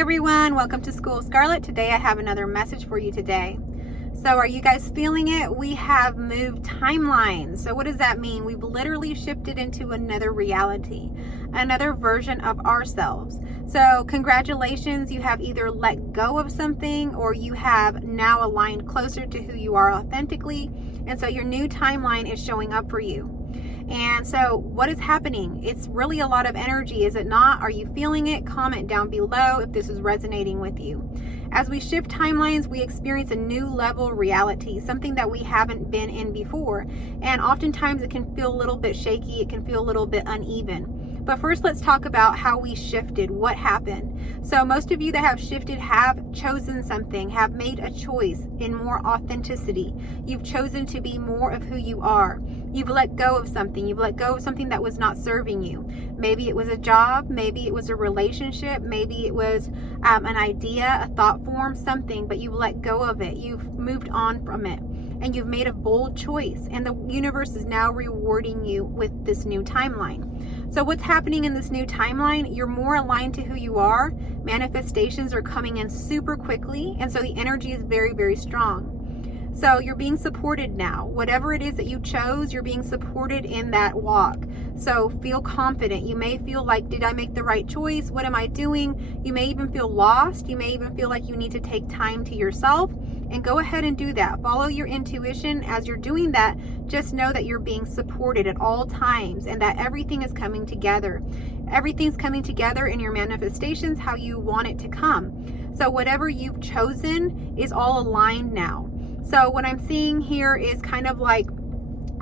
everyone, welcome to School of Scarlet. Today I have another message for you today. So are you guys feeling it? We have moved timelines. So what does that mean? We've literally shifted into another reality, another version of ourselves. So congratulations, you have either let go of something or you have now aligned closer to who you are authentically. And so your new timeline is showing up for you. And so what is happening? It's really a lot of energy, is it not? Are you feeling it? Comment down below if this is resonating with you. As we shift timelines, we experience a new level reality, something that we haven't been in before. And oftentimes it can feel a little bit shaky, it can feel a little bit uneven. But first, let's talk about how we shifted, what happened. So most of you that have shifted have chosen something, have made a choice in more authenticity. You've chosen to be more of who you are. You've let go of something. You've let go of something that was not serving you. Maybe it was a job, maybe it was a relationship, maybe it was an idea, a thought form, something, but you've let go of it. You've moved on from it. And you've made a bold choice, and the universe is now rewarding you with this new timeline. So what's happening in this new timeline? You're more aligned to who you are. Manifestations are coming in super quickly, and so the energy is very, very strong. So you're being supported now. Whatever it is that you chose, you're being supported in that walk. So feel confident. You may feel like, did I make the right choice? What am I doing? You may even feel lost. You may even feel like you need to take time to yourself. And go ahead and do that. Follow your intuition. As you're doing that, just know that you're being supported at all times and that everything is coming together. Everything's coming together in your manifestations how you want it to come. So whatever you've chosen is all aligned now. So what I'm seeing here is kind of like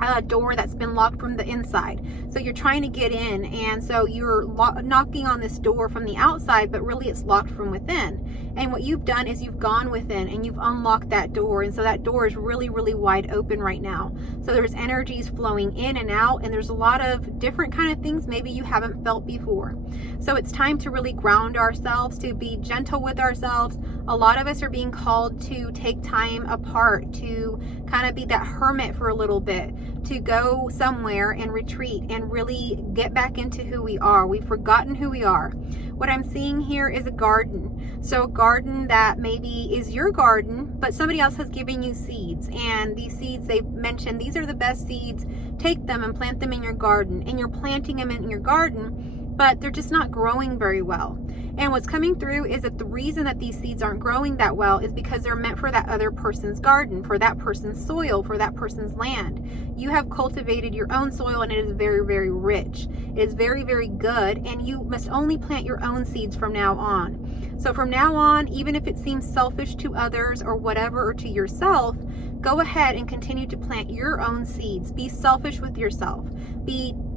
a door that's been locked from the inside. So you're trying to get in, and so you're knocking on this door from the outside, but really it's locked from within. And what you've done is you've gone within and you've unlocked that door, and so that door is really, really wide open right now. So there's energies flowing in and out, and there's a lot of different kind of things maybe you haven't felt before. So it's time to really ground ourselves, to be gentle with ourselves. A lot of us are being called to take time apart, to kind of be that hermit for a little bit, to go somewhere and retreat and really get back into who we are. We've forgotten who we are. What I'm seeing here is a garden. So a garden that maybe is your garden, but somebody else has given you seeds. And these seeds, they've mentioned, these are the best seeds. Take them and plant them in your garden. And you're planting them in your garden, but they're just not growing very well. And what's coming through is that the reason that these seeds aren't growing that well is because they're meant for that other person's garden, for that person's soil, for that person's land. You have cultivated your own soil, and it is very, very rich. It is very, very good, and you must only plant your own seeds from now on. So from now on, even if it seems selfish to others or whatever, or to yourself, go ahead and continue to plant your own seeds. Be selfish with yourself.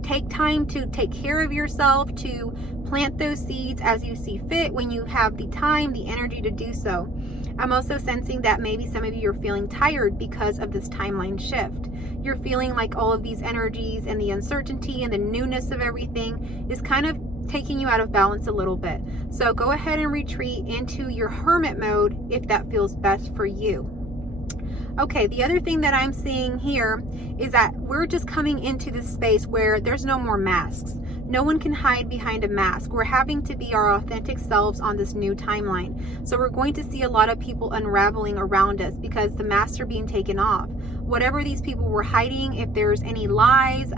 Take time to take care of yourself, to plant those seeds as you see fit when you have the time, the energy to do so. I'm also sensing that maybe some of you are feeling tired because of this timeline shift. You're feeling like all of these energies and the uncertainty and the newness of everything is kind of taking you out of balance a little bit. So go ahead and retreat into your hermit mode if that feels best for you. Okay, the other thing that I'm seeing here is that we're just coming into this space where there's no more masks. No one can hide behind a mask. We're having to be our authentic selves on this new timeline. So we're going to see a lot of people unraveling around us because the masks are being taken off. Whatever these people were hiding, if there's any lies,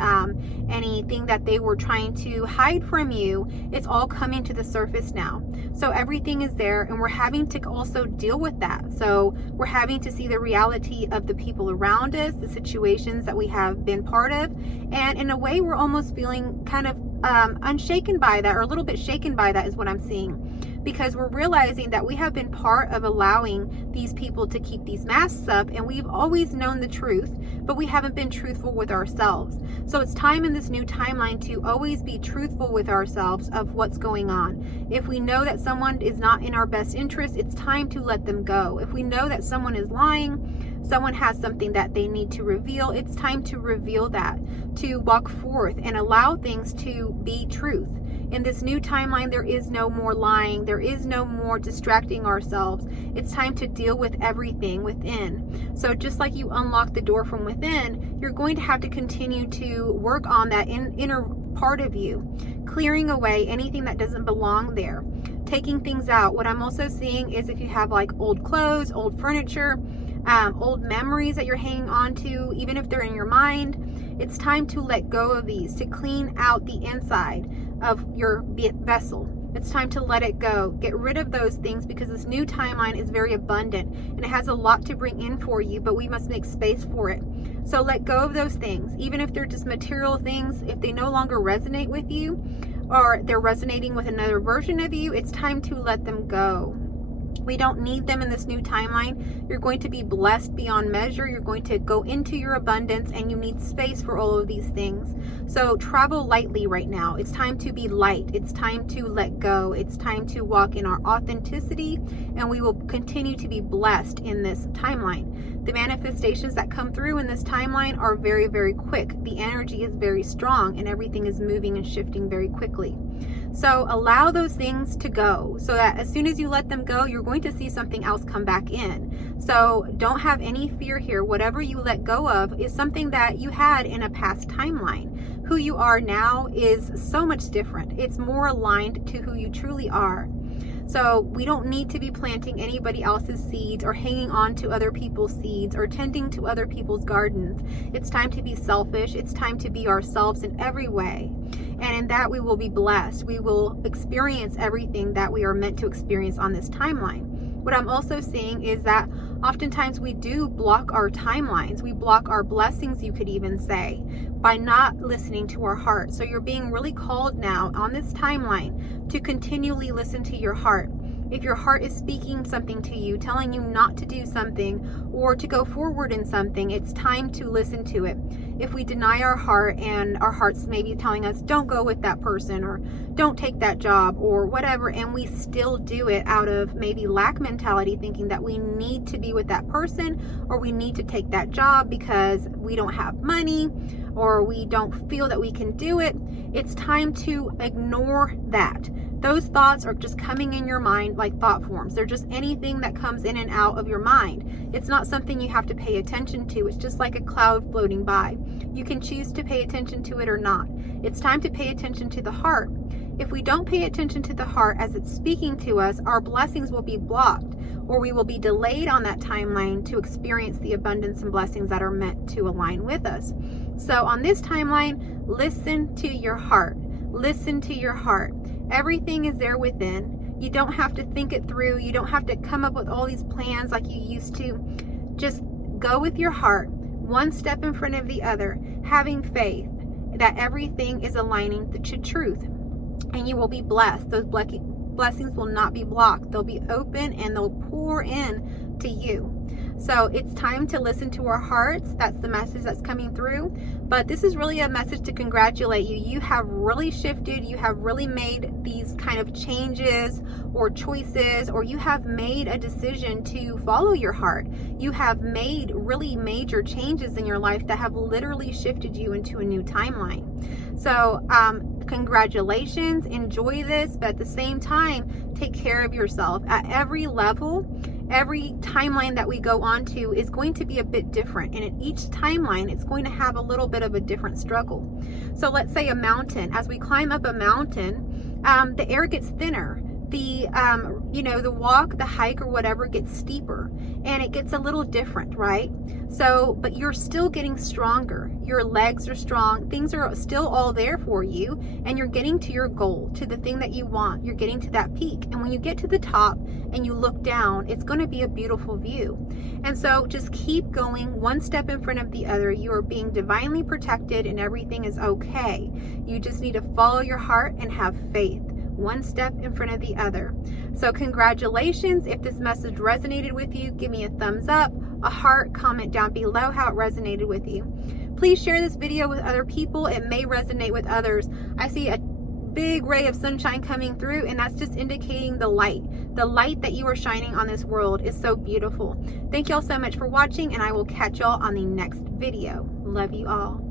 anything that they were trying to hide from you, it's all coming to the surface now. So everything is there, and we're having to also deal with that. So we're having to see the reality of the people around us, the situations that we have been part of, and in a way we're almost feeling kind of unshaken by that, or a little bit shaken by that is what I'm seeing, because we're realizing that we have been part of allowing these people to keep these masks up, and we've always known the truth, but we haven't been truthful with ourselves. So it's time in this new timeline to always be truthful with ourselves of what's going on. If we know that someone is not in our best interest, it's time to let them go. If we know that someone is lying, someone has something that they need to reveal, it's time to reveal that, to walk forth and allow things to be truth. In this new timeline, there is no more lying. There is no more distracting ourselves. It's time to deal with everything within. So just like you unlock the door from within, you're going to have to continue to work on that inner part of you, clearing away anything that doesn't belong there. taking things out. What I'm also seeing is if you have like old clothes, old furniture, old memories that you're hanging on to, even if they're in your mind, it's time to let go of these, to clean out the inside of your vessel. It's time to let it go. Get rid of those things, because this new timeline is very abundant and it has a lot to bring in for you, but we must make space for it. So let go of those things, even if they're just material things. If they no longer resonate with you, or they're resonating with another version of you, it's time to let them go. We don't need them in this new timeline. You're going to be blessed beyond measure. You're going to go into your abundance, and you need space for all of these things. So travel lightly right now. It's time to be light. It's time to let go. It's time to walk in our authenticity, and we will continue to be blessed in this timeline. The manifestations that come through in this timeline are very, very quick. The energy is very strong, and everything is moving and shifting very quickly. So allow those things to go, so that as soon as you let them go, you're going to see something else come back in. So don't have any fear here. Whatever you let go of is something that you had in a past timeline. Who you are now is so much different. It's more aligned to who you truly are. So we don't need to be planting anybody else's seeds, or hanging on to other people's seeds, or tending to other people's gardens. It's time to be selfish. It's time to be ourselves in every way. And in that, we will be blessed. We will experience everything that we are meant to experience on this timeline. What I'm also seeing is that oftentimes we do block our timelines. We block our blessings, you could even say, by not listening to our heart. So you're being really called now on this timeline to continually listen to your heart. If your heart is speaking something to you, telling you not to do something or to go forward in something, it's time to listen to it. If we deny our heart, and our heart's maybe telling us, don't go with that person, or don't take that job, or whatever, and we still do it out of maybe lack mentality, thinking that we need to be with that person, or we need to take that job because we don't have money, or we don't feel that we can do it, it's time to ignore that. Those thoughts are just coming in your mind like thought forms. They're just anything that comes in and out of your mind. It's not something you have to pay attention to. It's just like a cloud floating by. You can choose to pay attention to it or not. It's time to pay attention to the heart. If we don't pay attention to the heart as it's speaking to us, our blessings will be blocked, or we will be delayed on that timeline to experience the abundance and blessings that are meant to align with us. So on this timeline, listen to your heart. Listen to your heart. Everything is there within. You don't have to think it through. You don't have to come up with all these plans like you used to. Just go with your heart, one step in front of the other, having faith that everything is aligning to truth, and you will be blessed. Those blessings will not be blocked. They'll be open, and they'll pour in to you. So it's time to listen to our hearts. That's the message that's coming through. But this is really a message to congratulate you. You have really shifted. You have really made these kind of changes or choices, or you have made a decision to follow your heart. You have made really major changes in your life that have literally shifted you into a new timeline. So congratulations. Enjoy this, but at the same time, take care of yourself. At every level, every timeline that we go on to is going to be a bit different, and in each timeline it's going to have a little bit of a different struggle. So let's say a mountain. As we climb up a mountain, the air gets thinner. The walk, the hike, or whatever gets steeper, and it gets a little different, right? So, but you're still getting stronger. Your legs are strong. Things are still all there for you, and you're getting to your goal, to the thing that you want. You're getting to that peak. And when you get to the top and you look down, it's going to be a beautiful view. And so just keep going, one step in front of the other. You are being divinely protected, and everything is okay. You just need to follow your heart and have faith, one step in front of the other. So congratulations. If this message resonated with you, give me a thumbs up, a heart, comment down below how it resonated with you. Please share this video with other people. It may resonate with others. I see a big ray of sunshine coming through, and that's just indicating the light. The light that you are shining on this world is so beautiful. Thank y'all so much for watching, and I will catch y'all on the next video. Love you all.